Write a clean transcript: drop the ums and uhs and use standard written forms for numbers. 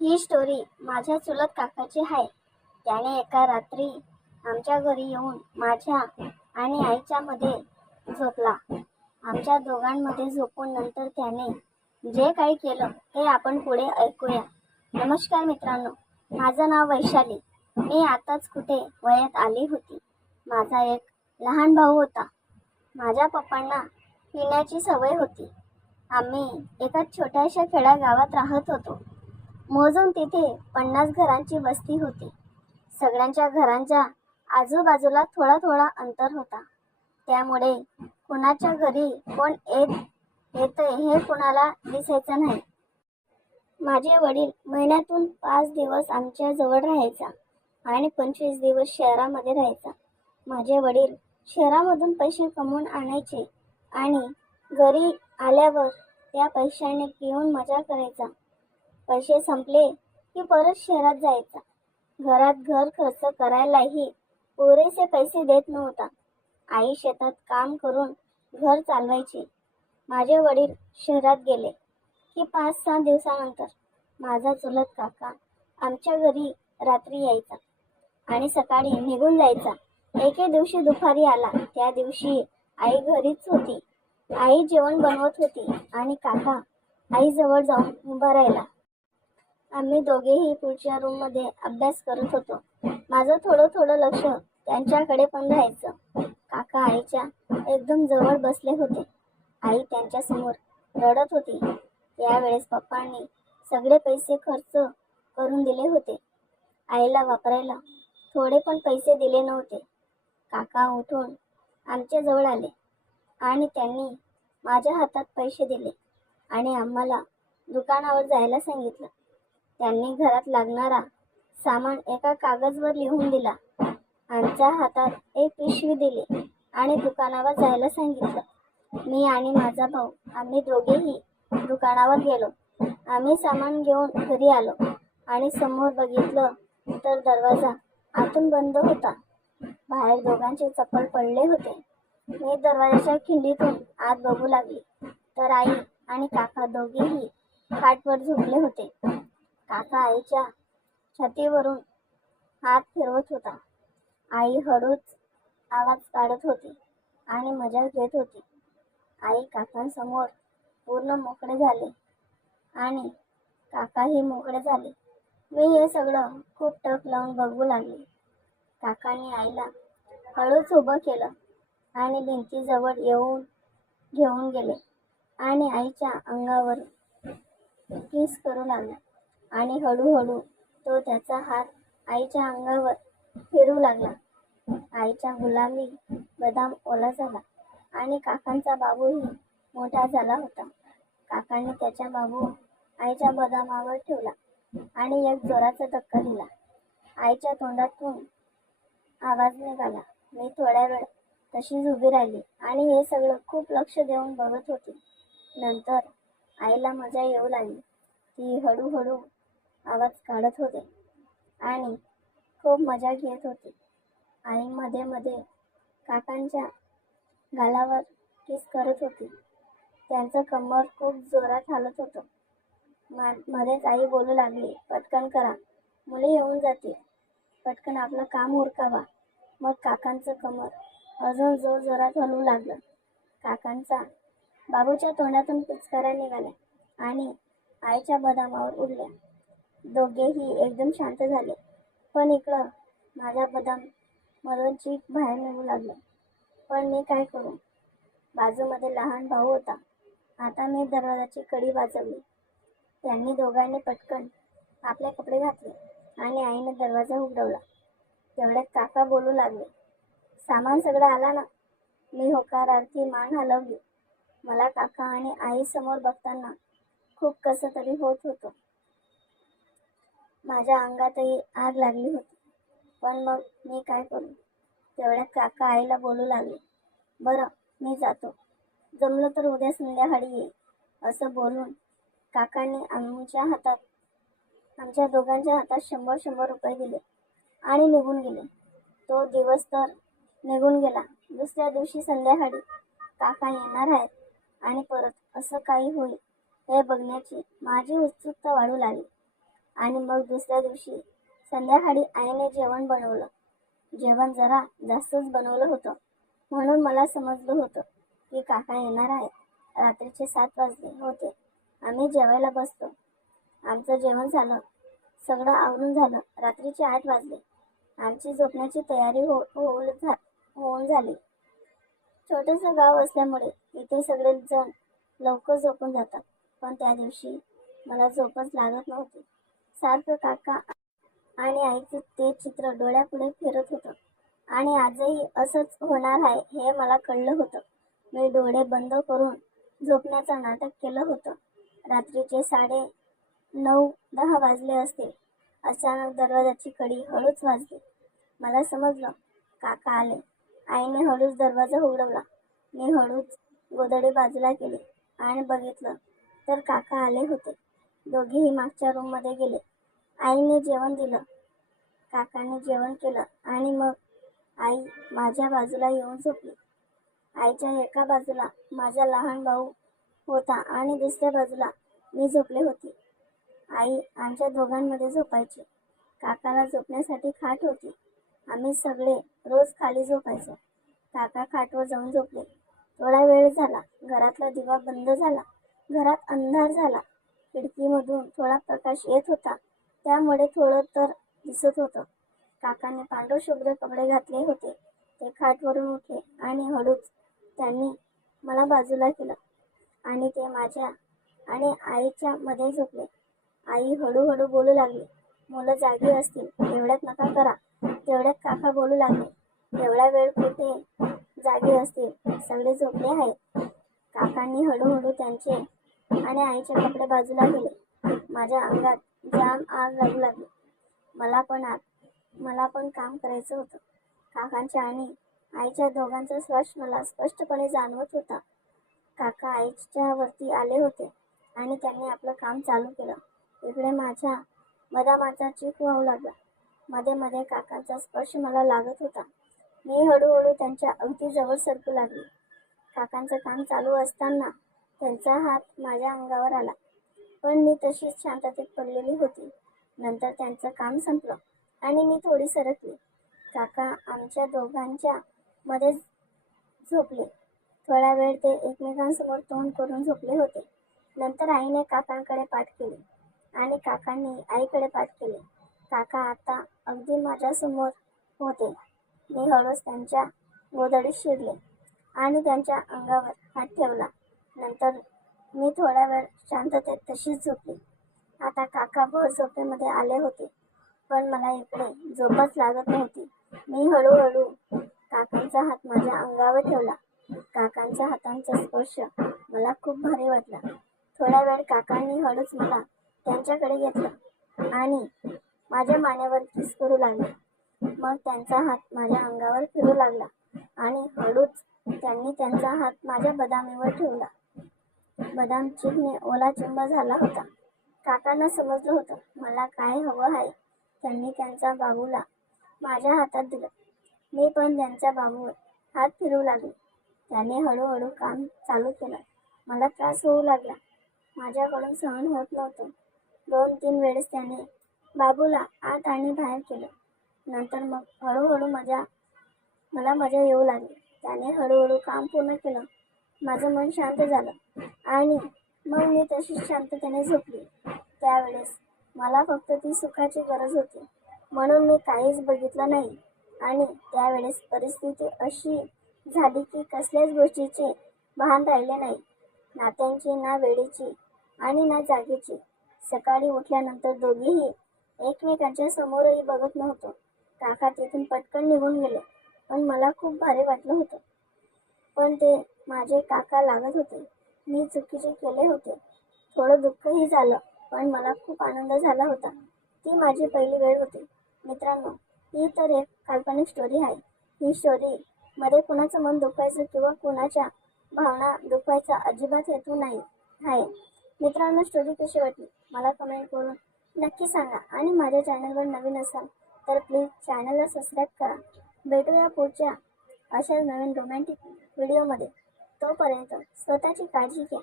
ही story माझ्या चुलत काकाची आहे. त्याने एका रात्री आमच्या घरी येऊन माझ्या आणि आईच्या मध्ये झोपला. आमच्या दोघांमध्ये झोपून नंतर त्याने जे काही केलं ते आपण पुढे ऐकूया. नमस्कार मित्रांनो, माझं नाव वैशाली. मी आताच कुठे वयात आली होती. माझा एक लहान भाऊ होता. माझ्या पप्पांना पिण्याची सवय होती. आम्ही एका छोट्याशा खेड्यागावात राहत होतो. मोजून तिथे 50 घरांची वस्ती होती. सगळ्यांच्या घरांच्या आजूबाजूला थोडा थोडा अंतर होता. त्यामुळे कुणाच्या घरी कोण येतंय हे कुणाला दिसायचं नाही. माझे वडील महिन्यातून 5 दिवस आमच्या जवळ राहायचा आणि 25 दिवस शहरामध्ये राहायचा. माझे वडील शहरामधून पैसे कमवून आणायचे आणि घरी आल्यावर त्या पैशाने पिऊन मजा करायचा. पैसे संपले की परत शहरात जायचा. घरात घर खर्च करायलाही पुरेसे पैसे देत नव्हता. आई शेतात काम करून घर चालवायची. माझे वडील शहरात गेले की 5-6 दिवसानंतर माझा चुलत काका आमच्या घरी रात्री यायचा आणि सकाळी निघून जायचा. एके दिवशी दुपारी आला. त्या दिवशी आई घरीच होती. आई जेवण बनवत होती आणि काका आईजवळ जाऊन उभा राहिला. आम्ही दोघेही पुढच्या रूममध्ये अभ्यास करत होतो. माझं थोडं थोडं लक्ष त्यांच्याकडे पण राहायचं. काका आईच्या एकदम जवळ बसले होते. आई त्यांच्या समोर रडत होती. यावेळेस पप्पांनी सगळे पैसे खर्च करून दिले होते. आईला वापरायला थोडे पण पैसे दिले नव्हते. काका उठून आमच्या जवळ आले आणि त्यांनी माझ्या हातात पैसे दिले आणि आम्हाला दुकानावर जायला सांगितलं. त्यांनी घरात लागणारा सामान एका कागदवर लिहून दिला. आमच्या हातात एक पिशवी दिली आणि दुकानावर जायला सांगितलं. मी आणि माझा भाऊ आम्ही दोघेही दुकानावर गेलो. आम्ही सामान घेऊन घरी आलो आणि समोर बघितलं तर दरवाजा आतून बंद होता. बाहेर दोघांचे चप्पल पडले होते. मी दरवाजाच्या खिंडीतून आत बघू लागली तर आई आणि काका दोघेही खाटवर झोपले होते. काका आईच्या छातीवरून हात फिरवत होता. आई हळूच आवाज काढत होती आणि मजा घेत होती. आई काकांसमोर पूर्ण मोकळे झाले आणि काकाही मोकळे झाले. मी हे सगळं खूप टक लावून बघू लागले. काकांनी आईला हळूच उभं केलं आणि भिंतीजवळ घेऊन गेले आणि आईच्या अंगावर किस करू लागला आणि हळूहळू तो त्याचा हात आईच्या अंगावर फिरू लागला. आईचा गुलाबी बदाम ओला झाला आणि काकांचा बाबूही मोठा झाला होता. काकांनी त्याचा बाबू आईच्या बदामावर ठेवला आणि एक जोराचा धक्का दिला. आईच्या तोंडातून आवाज निघाला. मी थोड्या वेळ तशीच उभी राहिली आणि हे सगळं खूप लक्ष देऊन बघत होते. नंतर आईला मजा येऊ लागली. ती हळूहळू आवाज काढत होते आणि खूप मजा घेत होती. आई मध्ये मध्ये काकांच्या गालावर किस करत होती. त्यांचं कंबर खूप जोरात हालत होतं. मध्येच आई बोलू लागली, पटकन करा, मुले येऊन जातील, पटकन आपलं काम उरकावा. मग काकांचं कमर अजून जोर जोरात हलू लागलं. काकांचा बाबूच्या तोंडातून पिचकाऱ्या निघाल्या आणि आईच्या बदामावर उडल्या. दोघेही एकदम शांत झाले. पण इकडं माझा बदाम मधून चीक बाहेर निघू लागलं. पण मी काय करू? बाजूमध्ये लहान भाऊ होता. आता मी दरवाजाची कडी वाजवली. त्यांनी दोघांनी पटकन आपले कपडे घातले आणि आईने दरवाजा उघडवला. तेवढ्यात काका बोलू लागले, सामान सगळं आला ना? मी होकारार्थी मान हलवली. मला काका आणि आई समोर बघताना खूप कसं तरी होत होतं. माझ्या अंगातही आग लागली होती. पण मग मी काय करू? तेवढ्यात काका आईला बोलू लागले, बरं मी जातो, जमलं तर उद्या संध्याकाळी ये. असं बोलून काकांनी आमच्या दोघांच्या हातात 100-100 रुपये दिले आणि निघून गेले. तो दिवस तर निघून गेला. दुसऱ्या दिवशी संध्याकाळी काका येणार आहेत आणि परत असं काही होईल हे बघण्याची माझी उत्सुकता वाढू लागली. आणि मग दुसऱ्या दिवशी संध्याकाळी आईने जेवण बनवलं. जेवण जरा जास्तच बनवलं होतं, म्हणून मला समजलं होतं की काका येणार आहेत. रात्रीचे 7 वाजले होते. आम्ही जेवायला बसलो. आमचं जेवण झालं, सगळं आवरून झालं. रात्रीचे 8 वाजले. आमची झोपण्याची तयारी होऊन झाली. छोटंसं गाव असल्यामुळे इथे सगळे जण लवकर झोपून जातात. पण त्या दिवशी मला झोपच लागत नव्हती. सारखं काका आणि आईचं ते चित्र डोळ्यापुढे फिरत होतं आणि आजही असंच होणार आहे हे मला कळलं होतं. मी डोळे बंद करून झोपण्याचं नाटक केलं होतं. रात्रीचे 9:30-10 वाजले असतील. अचानक दरवाजाची कडी हळूच वाजली. मला समजलं काका आले. आईने हळूच दरवाजा उघडवला. मी हळूच गोधडी बाजूला केली आणि बघितलं तर काका आले होते. दोघेही मागच्या रूममध्ये गेले. आईने जेवण दिलं, काकाने जेवण केलं आणि मग आई माझ्या बाजूला येऊन झोपली. आईच्या एका बाजूला माझा लहान भाऊ होता आणि दुसऱ्या बाजूला मी झोपले होते. आई आमच्या दोघांमध्ये झोपायची. काकाला झोपण्यासाठी खाट होती. आम्ही सगळे रोज खाली झोपायचो. काका खाटवर जाऊन झोपले. थोडा वेळ झाला. घरातला दिवा बंद झाला. घरात अंधार झाला. खिडकीमधून थोडा प्रकाश येत होता, त्यामुळे थोडं तर दिसत होतं. काकाने पांढरशुभ्र कपडे घातले होते. ते खाटवरून उठले आणि हळूच त्यांनी मला बाजूला केलं आणि ते माझ्या आणि आईच्या मध्ये झोपले. आई हळूहळू बोलू लागली, मुलं जागी असतील, एवढ्यात नका करा. तेवढ्यात काका बोलू लागले, एवढा वेळ कुठे जागे असतील, सगळे झोपले आहेत. काकांनी हळूहळू त्यांचे आणि आईचे कपडे बाजूला केले. माझ्या अंगात जाम आग लागू लागली. मला पण काम करायचं होतं. काकांच्या आणि आईच्या दोघांचा श्वास मला स्पष्टपणे जाणवत होता. काका आईच्या वरती आले होते आणि त्यांनी आपलं काम चालू केलं. इकडे माझ्या मधामाचा चीक वाहू लागला. मध्ये मध्ये काकांचा स्पर्श मला लागत होता. मी हळूहळू त्यांच्या अगदी जवळ सरकू लागली. काकांचं काम चालू असताना त्यांचा हात माझ्या अंगावर आला, पण मी तशीच शांततेत पडलेली होती. नंतर त्यांचं काम संपलं आणि मी थोडी सरकली. काका आमच्या दोघांच्या मध्ये झोपले. थोडा वेळ ते एकमेकांसमोर तोंड करून झोपले होते. नंतर आईने काकांकडे पाठ केली आणि काकांनी आईकडे पाठ केले. काका आता अगदी माझ्यासमोर होते. मी हळूच त्यांच्या गोधडीत शिरले आणि त्यांच्या अंगावर हात ठेवला. नंतर मी थोडा वेळ शांततेत तशीच झोपली. आता काका भर झोपेमध्ये आले होते, पण मला इकडे झोपच लागत नव्हती. मी हळूहळू काकांचा हात माझ्या अंगावर ठेवला. काकांच्या हातांचा स्पर्श मला खूप भारी वाटला. थोडा वेळ काकांनी हळूच मला त्यांच्याकडे घेतलं आणि माझ्या मानेवर किस करू लागले. मग त्यांचा हात माझ्या अंगावर फिरू लागला आणि हळूच त्यांनी त्यांचा हात माझ्या बदामीवर ठेवला. बदाम चिकने ओलाचिंब झाला होता. काकांना समजलं होतं मला काय हवं आहे. त्यांनी त्यांचा बाबूला माझ्या हातात दिलं. मी पण त्यांच्या बाबूवर हात फिरवू लागले. त्याने हळूहळू काम चालू केलं. मला त्रास होऊ लागला. माझ्याकडून सहन होत नव्हतं. 2-3 वेळेस त्याने बाबूला आत आणि बाहेर केलं. नंतर मग हळूहळू मला मजा येऊ लागली. त्याने हळूहळू काम पूर्ण केलं. माझं मन शांत झालं आणि मग मी तशीच शांततेने झोपली. त्यावेळेस मला फक्त ती सुखाची गरज होती, म्हणून मी काहीच बघितलं नाही. आणि त्यावेळेस परिस्थिती अशी झाली की कसल्याच गोष्टीचे भान राहिले नाही. नात्यांची, ना वेळेची आणि ना जागेची. सकाळी उठल्यानंतर दोघेही एकमेकांच्या समोरही बघत नव्हतो. काका तिथून पटकन निघून गेले, पण मला खूप भारी वाटलं होतं. पण ते माझे काका लागत होते. मी चुकीचे केले होते. थोडं दुःखही झालं, पण मला खूप आनंद झाला होता. ती माझी पहिली वेळ होती. मित्रांनो, ही तर एक काल्पनिक स्टोरी आहे. ही स्टोरी मध्ये कुणाचं मन दुखवायचं किंवा कुणाच्या भावना दुखवायचा अजिबात हेतू नाही आहे. मित्रांनो, स्टोरी कशी वाटली मला कमेंट करून नक्की सांगा आणि माझ्या चॅनलवर नवीन असाल तर प्लीज चॅनलला सबस्क्राईब करा. भेटूया पुढच्या अशाच नवीन रोमॅन्टिक व्हिडिओमध्ये. तोपर्यंत स्वतःची काळजी घ्या.